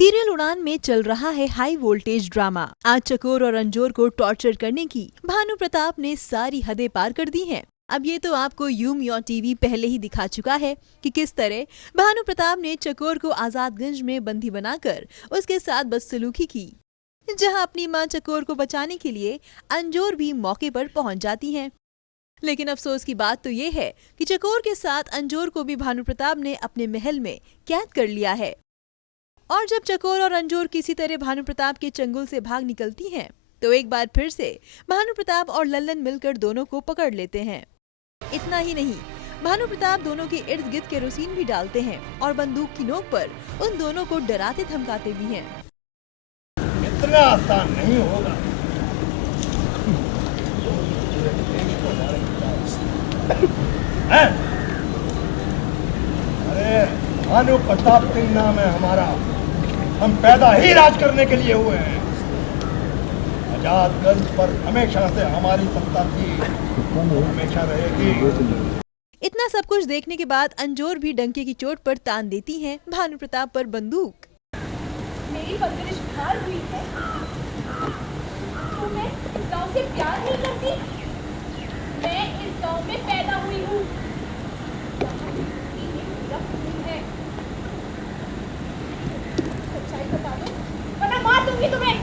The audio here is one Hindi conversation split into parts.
सीरियल उड़ान में चल रहा है हाई वोल्टेज ड्रामा। आज चकोर और अंजोर को टॉर्चर करने की भानु प्रताप ने सारी हदें पार कर दी हैं। अब ये तो आपको यूम योर टीवी पहले ही दिखा चुका है कि किस तरह भानु प्रताप ने चकोर को आजादगंज में बंदी बनाकर उसके साथ बदसलूकी की, जहां अपनी मां चकोर को बचाने के लिए अंजोर भी मौके पर पहुंच जाती हैं। लेकिन अफसोस की बात तो ये है कि चकोर के साथ अंजोर को भी भानु प्रताप ने अपने महल में कैद कर लिया है। और जब चकोर और अंजोर किसी तरह भानु प्रताप के चंगुल से भाग निकलती हैं, तो एक बार फिर से भानु प्रताप और लल्लन मिलकर दोनों को पकड़ लेते हैं। इतना ही नहीं, भानु प्रताप दोनों के इर्द गिर्द केरोसिन भी डालते हैं और बंदूक की नोक पर उन दोनों को डराते धमकाते भी हैं। इतना आसान नहीं होगा। अरे भानु प्रताप सिंह नाम है हमारा। हम पैदा ही राज करने के लिए हुए हैं। आजादगंज पर हमेशा से हमारी सत्ता थी, हमेशा रहेगी। इतना सब कुछ देखने के बाद अंजोर भी डंके की चोट पर तान देती हैं भानु प्रताप पर बंदूक। मेरी परवरिश हार हुई है तो मैं इस गांव से प्यार नहीं करती। मैं इस गांव में पैदा हुई हूँ। सच्चाई बता दो वरना मार दूंगी तुम्हें।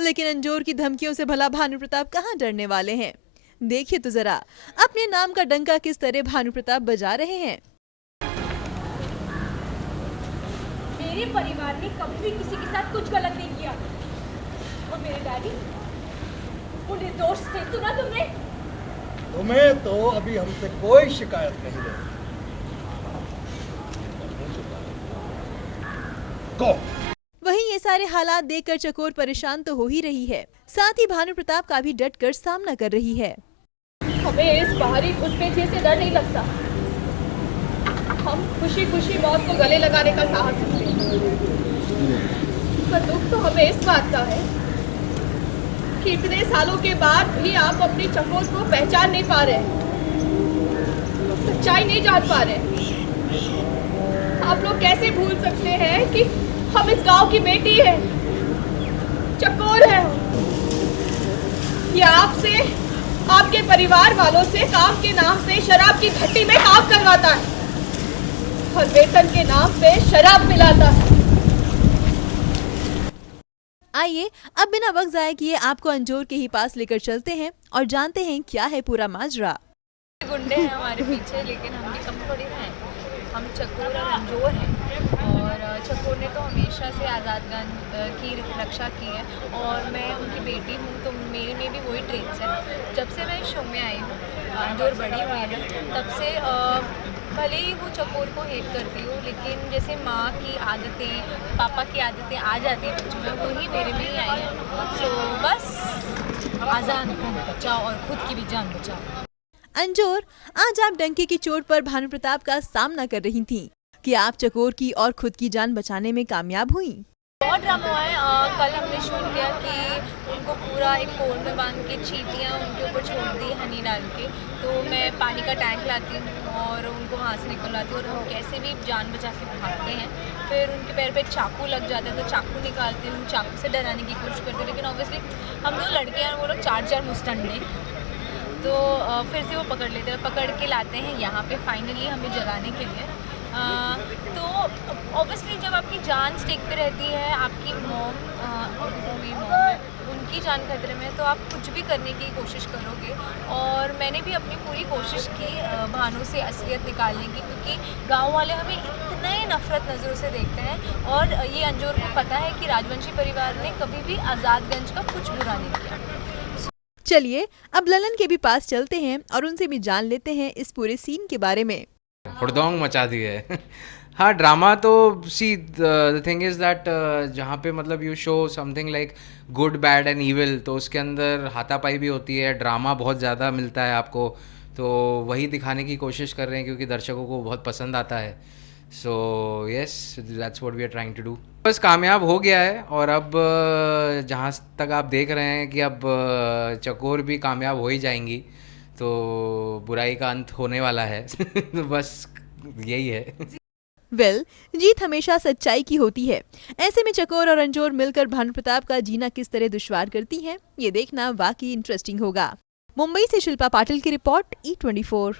लेकिन अंजोर की धमकियों से भला भानु प्रताप कहाँ डरने वाले हैं। देखिए तो जरा अपने नाम का डंका किस तरह भानु प्रताप बजा रहे हैं। मेरे परिवार ने कभी भी किसी के साथ कुछ गलत नहीं किया और मेरे डैडी वो निर्दोष थे। सुना तुमने? तुम्हें तो अभी हमसे कोई शिकायत नहीं है। वहीं ये सारे हालात देखकर चकोर परेशान तो हो ही रही है, साथ ही भानु प्रताप का भी डट कर सामना कर रही है। हमें इस बाहरी घुसपैठिए से डर नहीं लगता। हम खुशी खुशी मौत को गले लगाने का साहस रखते हैं। पर दुख तो हमें इस बात का है कि इतने सालों के बाद भी आप अपनी चकोर को पहचान नहीं पा रहे, सच्चाई नहीं जान पा रहे। आप लोग कैसे भूल सकते हैं कि हम इस गांव की बेटी है, चकोर है। ये आपसे, आपके परिवार वालों से काम के नाम पे शराब की भट्टी में काम करवाता है और वेतन के नाम पे शराब पिलाता है। आइए अब बिना वक्त जाए किए आपको अंजोर के ही पास लेकर चलते हैं और जानते हैं क्या है पूरा माजरा। गुंडे हैं हमारे पीछे, लेकिन हम भी कम थोड़ी ना हैं। हम चकोर और अंजोर हैं और चकोर ने तो हमेशा से आज़ादगंज की रक्षा की है और मैं उनकी बेटी हूँ, तो मेरे में भी वही ट्रेट्स हैं। जब से मैं इस शो में आई हूँ, अंजोर बड़ी हुई है, तब से भले ही वो चकोर को हेट करती हो, लेकिन जैसे माँ की आदतें, पापा की आदतें आ जाती हैं बच्चों में, वही मेरे में ही आई हैं। सो बस आज़ादगंज बचाओ और खुद की भी जान बचाओ। अंजोर, आज आप डंके की चोट पर भानु प्रताप का सामना कर रही थीं कि आप चकोर की और खुद की जान बचाने में कामयाब हुई। बहुत ड्रामा हुआ है। कल हमने शूट किया कि उनको पूरा एक पोल में बांध के चींटियाँ उनके ऊपर छोड़ दी हनी डाल के, तो मैं पानी का टैंक लाती हूँ और उनको वहाँ से निकलवाती हूँ और हम कैसे भी जान बचा के भागते हैं। फिर उनके पैर पे चाकू लग जाता है तो चाकू निकालती हूँ, चाकू से डराने की कोशिश करती हूँ, लेकिन ऑब्वियसली हम दो लड़के हैं, वो लोग चार मुस्टंडे, तो फिर से वो पकड़ लेते हैं, पकड़ के लाते हैं यहाँ पे फाइनली हमें जगाने के लिए। तो ऑब्वियसली जब आपकी जान स्टेक पे रहती है, आपकी मॉम मेरी मॉम है, उनकी जान खतरे में, तो आप कुछ भी करने की कोशिश करोगे। और मैंने भी अपनी पूरी कोशिश की भानु से असलियत निकालने की, क्योंकि गांव वाले हमें इतने नफरत नज़रों से देखते हैं और ये अंजोर को पता है कि राजवंशी परिवार ने कभी भी आज़ादगंज का कुछ बुरा नहीं किया। चलिए अब ललन के भी पास चलते हैं और उनसे भी जान लेते हैं इस पूरे सीन के बारे में। हुड़दंग मचा दी है। हाँ, ड्रामा तो see the thing is that जहाँ पे मतलब you show something like good bad and evil, तो उसके अंदर हाथापाई भी होती है, ड्रामा बहुत ज़्यादा मिलता है आपको, तो वही दिखाने की कोशिश कर रहे हैं क्योंकि दर्शकों को बहुत पसंद आता है। So yes, that's what we are trying to do. बस कामयाब हो गया है और अब जहाँ तक आप देख रहे हैं कि अब चकोर भी कामयाब हो ही जाएंगी, तो बुराई का अंत होने वाला है। तो बस यही है। वेल, जीत हमेशा सच्चाई की होती है। ऐसे में चकोर और रंजोर मिलकर भानु प्रताप का जीना किस तरह दुश्वार करती हैं, ये देखना वाकई इंटरेस्टिंग होगा। मुंबई से शिल्पा पाटिल की रिपोर्ट, E24।